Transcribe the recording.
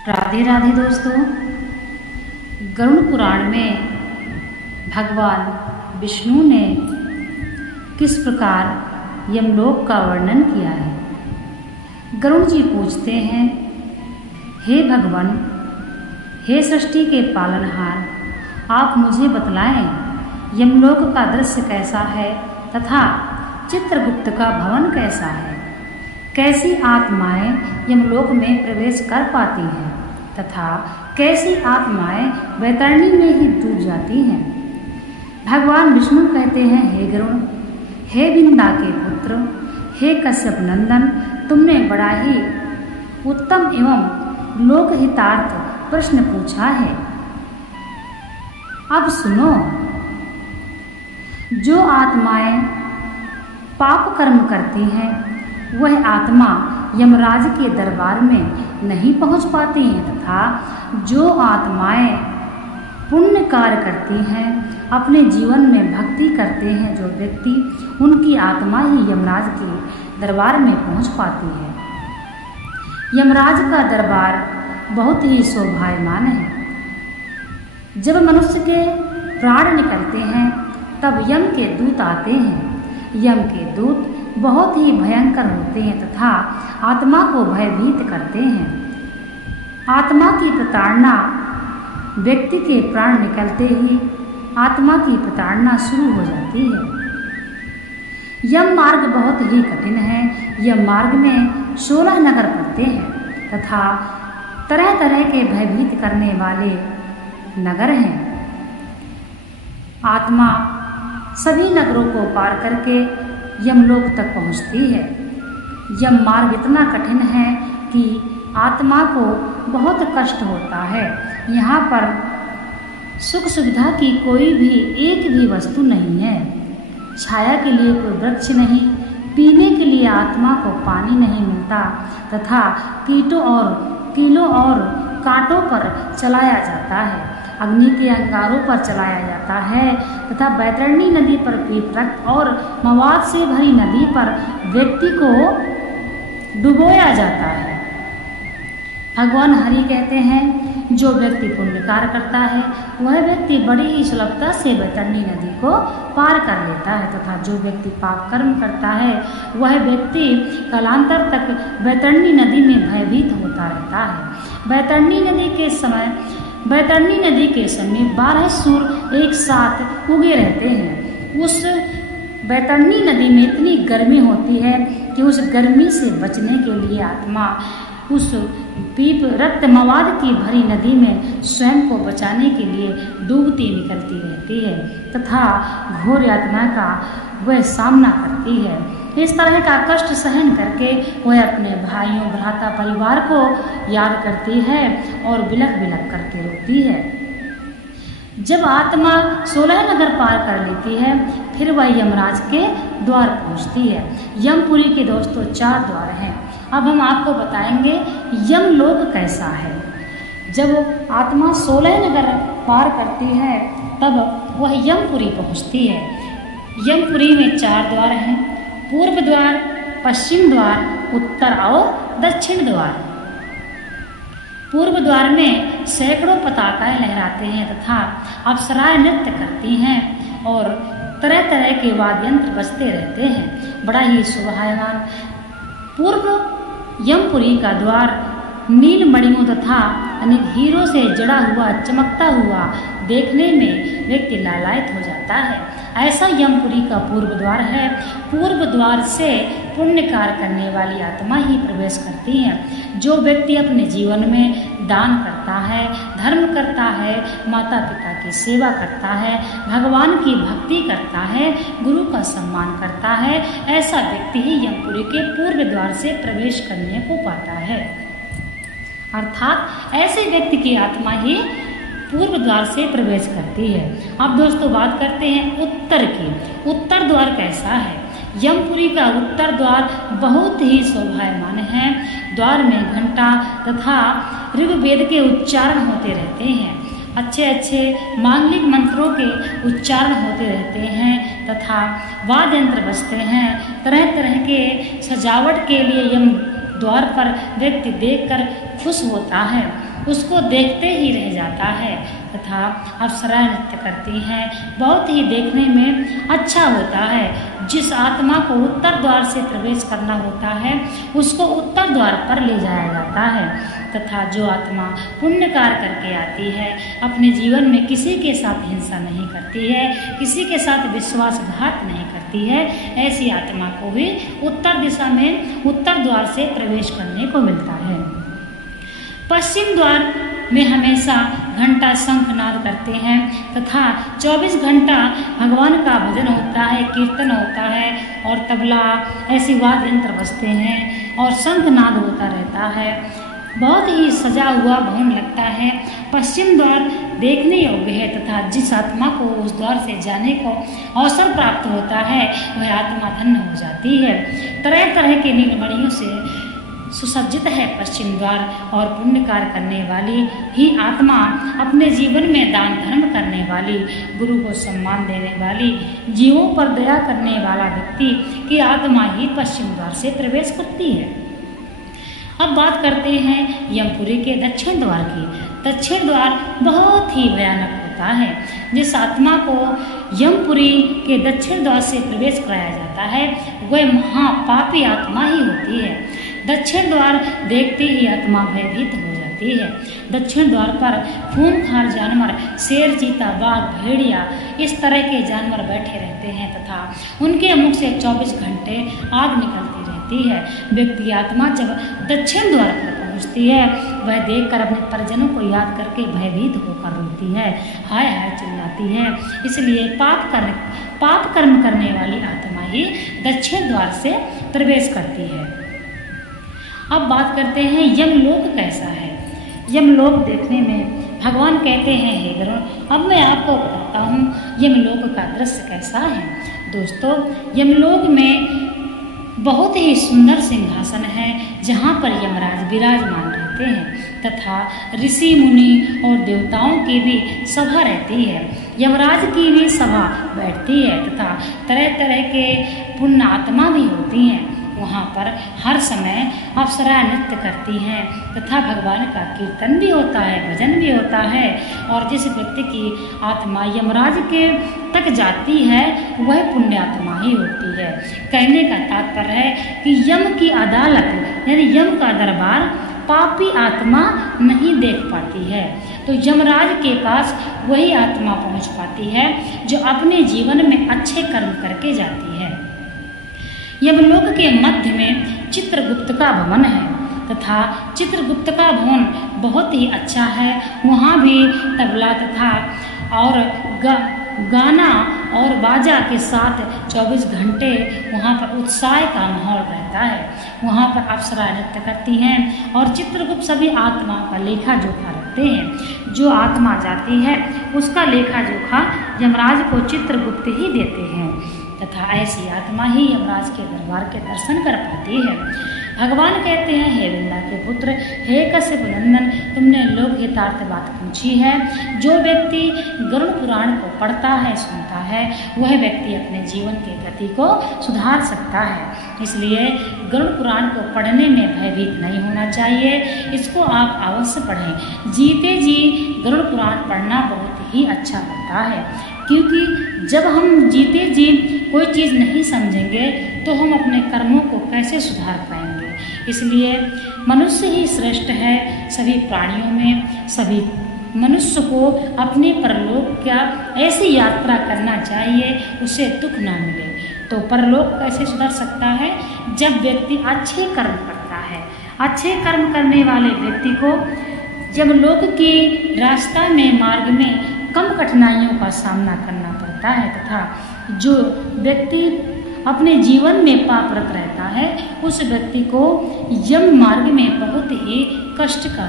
राधे राधे दोस्तों। गरुड़ पुराण में भगवान विष्णु ने किस प्रकार यमलोक का वर्णन किया है। गरुड़ जी पूछते हैं, हे भगवान, हे सृष्टि के पालनहार, आप मुझे बतलाएं यमलोक का दृश्य कैसा है तथा चित्रगुप्त का भवन कैसा है। कैसी आत्माएं यमलोक में प्रवेश कर पाती हैं तथा कैसी आत्माएं वैतरणी में ही डूब जाती हैं। भगवान विष्णु कहते हैं, हे गरुड़, हे विंदा के पुत्र, हे कश्यप नंदन, तुमने बड़ा ही उत्तम एवं लोकहितार्थ प्रश्न पूछा है। अब सुनो, जो आत्माएं पाप कर्म करती हैं वह आत्मा यमराज के दरबार में नहीं पहुंच पाती हैं तथा जो आत्माएं पुण्य कार्य करती हैं, अपने जीवन में भक्ति करते हैं जो व्यक्ति, उनकी आत्मा ही यमराज के दरबार में पहुंच पाती है। यमराज का दरबार बहुत ही शोभायमान है। जब मनुष्य के प्राण निकलते हैं तब यम के दूत आते हैं। यम के दूत बहुत ही भयंकर होते हैं तथा आत्मा को भयभीत करते हैं। आत्मा की प्रताड़ना, व्यक्ति के प्राण निकलते ही आत्मा की प्रताड़ना शुरू हो जाती है। यम मार्ग बहुत ही कठिन है। यम मार्ग में 16 नगर पड़ते हैं तथा तरह तरह के भयभीत करने वाले नगर हैं। आत्मा सभी नगरों को पार करके यमलोक तक पहुंचती है। यम मार्ग इतना कठिन है कि आत्मा को बहुत कष्ट होता है। यहाँ पर सुख सुविधा की कोई भी एक भी वस्तु नहीं है। छाया के लिए कोई वृक्ष नहीं, पीने के लिए आत्मा को पानी नहीं मिलता तथा कीलों और कांटों पर चलाया जाता है, अग्नि के अंगारों पर चलाया जाता है तथा बैतरणी नदी पर पीप रक्त और मवाद से भरी नदी पर व्यक्ति को डुबोया जाता है। भगवान हरि कहते हैं, जो व्यक्ति पुण्य कार्य करता है वह व्यक्ति बड़ी ही सुलभता से बैतरणी नदी को पार कर लेता है तथा जो व्यक्ति पाप कर्म करता है वह व्यक्ति कालांतर तक बैतरणी नदी में भयभीत होता रहता है। बैतरणी नदी के समीप 12 सूर्य एक साथ उगे रहते हैं। उस बैतरणी नदी में इतनी गर्मी होती है कि उस गर्मी से बचने के लिए आत्मा उस पीप रक्त मवाद की भरी नदी में स्वयं को बचाने के लिए डूबती निकलती रहती है तथा घोर यातना का वह सामना करती है। इस तरह का कष्ट सहन करके वह अपने भाइयों, भ्राता, परिवार को याद करती है और बिलख बिलख करके रोती है। जब आत्मा 16 नगर पार कर लेती है फिर वह यमराज के द्वार पहुंचती है। यमपुरी के दोस्तों 4 द्वार हैं। अब हम आपको बताएंगे यमलोक कैसा है। जब आत्मा 16 नगर पार करती है तब वह यमपुरी पहुंचती है। यमपुरी में 4 द्वार हैं, पूर्व द्वार, पश्चिम द्वार, उत्तर और दक्षिण द्वार। पूर्व द्वार में सैकड़ों पताकाएं लहराते हैं तथा अप्सराएं नृत्य करती हैं और तरह तरह के वाद्य यंत्र बजते रहते हैं, बड़ा ही शोभायमान। पूर्व यमपुरी का द्वार नील मणियों तथा अनेक हीरों से जड़ा हुआ, चमकता हुआ देखने में व्यक्ति लालायित हो जाता है। ऐसा यमपुरी का पूर्व द्वार है। पूर्व द्वार से पुण्य कार्य करने वाली आत्मा ही प्रवेश करती है। जो व्यक्ति अपने जीवन में दान करता है, धर्म करता है, माता पिता की सेवा करता है, भगवान की भक्ति करता है, गुरु का सम्मान करता है, ऐसा व्यक्ति ही यमपुरी के पूर्व द्वार से प्रवेश करने को पाता है। अर्थात ऐसे व्यक्ति की आत्मा ही पूर्व द्वार से प्रवेश करती है। अब दोस्तों बात करते हैं उत्तर की। उत्तर द्वार कैसा है। यमपुरी का उत्तर द्वार बहुत ही शोभायमान है। द्वार में घंटा तथा ऋग्वेद के उच्चारण होते रहते हैं। अच्छे अच्छे मांगलिक मंत्रों के उच्चारण होते रहते हैं तथा वाद्य यंत्र बजते हैं। तरह तरह के सजावट के लिए यम द्वार पर व्यक्ति देखकर खुश होता है। उसको देखते ही रह जाता है। तथा अप्सराएं नृत्य करती हैं, बहुत ही देखने में अच्छा होता है। जिस आत्मा को उत्तर द्वार से प्रवेश करना होता है उसको उत्तर द्वार पर ले जाया जाता है। तथा जो आत्मा पुण्य कार्य करके आती है, अपने जीवन में किसी के साथ हिंसा नहीं करती है, किसी के साथ विश्वासघात नहीं करती है, ऐसी आत्मा को भी उत्तर दिशा में उत्तर द्वार से प्रवेश करने को मिलता है। पश्चिम द्वार में हमेशा घंटा शंखनाद करते हैं तथा 24 घंटा भगवान का भजन होता है, कीर्तन होता है और तबला ऐसे वाद्य यंत्र बजते हैं और शंखनाद होता रहता है। बहुत ही सजा हुआ भवन लगता है। पश्चिम द्वार देखने योग्य है तथा जिस आत्मा को उस द्वार से जाने को अवसर प्राप्त होता है वह आत्मा धन्य हो जाती है। तरह तरह के नीलमणियों से सुसज्जित है पश्चिम द्वार और पुण्य कार्य करने वाली ही आत्मा, अपने जीवन में दान धर्म करने वाली, गुरु को सम्मान देने वाली, जीवों पर दया करने वाला व्यक्ति की आत्मा ही पश्चिम द्वार से प्रवेश करती है। अब बात करते हैं यमपुरी के दक्षिण द्वार की। दक्षिण द्वार बहुत ही भयानक होता है। जिस आत्मा को यमपुरी के दक्षिण द्वार से प्रवेश कराया जाता है वह महापापी आत्मा ही होती है। दक्षिण द्वार देखते ही आत्मा भयभीत हो जाती है। दक्षिण द्वार पर खूंखार जानवर, शेर, चीता, बाघ, भेड़िया इस तरह के जानवर बैठे रहते हैं तथा उनके मुख से 24 घंटे आग निकलती रहती है। व्यक्ति आत्मा जब दक्षिण द्वार पर पहुँचती है वह देखकर अपने परिजनों को याद करके भयभीत होकर रोती है, हाय हाय चिल्लाती है। इसलिए पाप कर्म करने वाली आत्मा ही दक्षिण द्वार से प्रवेश करती है। अब बात करते हैं यमलोक कैसा है। यमलोक देखने में भगवान कहते हैं, हे गरुण, अब मैं आपको बताता हूँ यमलोक का दृश्य कैसा है। दोस्तों, यमलोक में बहुत ही सुंदर सिंहासन है जहाँ पर यमराज विराजमान रहते हैं तथा ऋषि मुनि और देवताओं की भी सभा रहती है। यमराज की भी सभा बैठती है तथा तरह तरह के पुण्य आत्मा भी होती हैं। वहाँ पर हर समय अप्सराएं नृत्य करती हैं तथा भगवान का कीर्तन भी होता है, भजन भी होता है। और जिस व्यक्ति की आत्मा यमराज के तक जाती है वह पुण्य आत्मा ही होती है। कहने का तात्पर्य है कि यम की अदालत यानी यम का दरबार पापी आत्मा नहीं देख पाती है, तो यमराज के पास वही आत्मा पहुँच पाती है जो अपने जीवन में अच्छे कर्म करके जाती है। यमलोक के मध्य में चित्रगुप्त का भवन है तथा चित्रगुप्त का भवन बहुत ही अच्छा है। वहाँ भी तबला तथा और गाना और बाजा के साथ 24 घंटे वहाँ पर उत्साह का माहौल रहता है। वहाँ पर अप्सराएं नृत्य करती हैं और चित्रगुप्त सभी आत्माओं का लेखा जोखा रखते हैं। जो आत्मा जाती है उसका लेखा जोखा यमराज को चित्रगुप्त ही देते हैं तथा ऐसी आत्मा ही यमराज के दरबार के दर्शन कर पाती है। भगवान कहते हैं, हे वृंदा के पुत्र, हे कश्यप नंदन, तुमने लोक हितार्थ बात पूछी है। जो व्यक्ति गरुड़ पुराण को पढ़ता है, सुनता है, वह व्यक्ति अपने जीवन के गति को सुधार सकता है। इसलिए गरुड़ पुराण को पढ़ने में भयभीत नहीं होना चाहिए। इसको आप अवश्य पढ़ें। जीते जी गरुड़ पुराण पढ़ना बहुत ही अच्छा होता है, क्योंकि जब हम जीते जी कोई चीज़ नहीं समझेंगे तो हम अपने कर्मों को कैसे सुधार पाएंगे। इसलिए मनुष्य ही श्रेष्ठ है सभी प्राणियों में। सभी मनुष्य को अपने परलोक का ऐसी यात्रा करना चाहिए उसे दुख ना मिले। तो परलोक कैसे सुधर सकता है? जब व्यक्ति अच्छे कर्म करता है। अच्छे कर्म करने वाले व्यक्ति को जब लोक के रास्ता में मार्ग में कम कठिनाइयों का सामना करना पड़ता है तथा जो व्यक्ति अपने जीवन में पापरत रहता है उस व्यक्ति को यम मार्ग में बहुत ही कष्ट का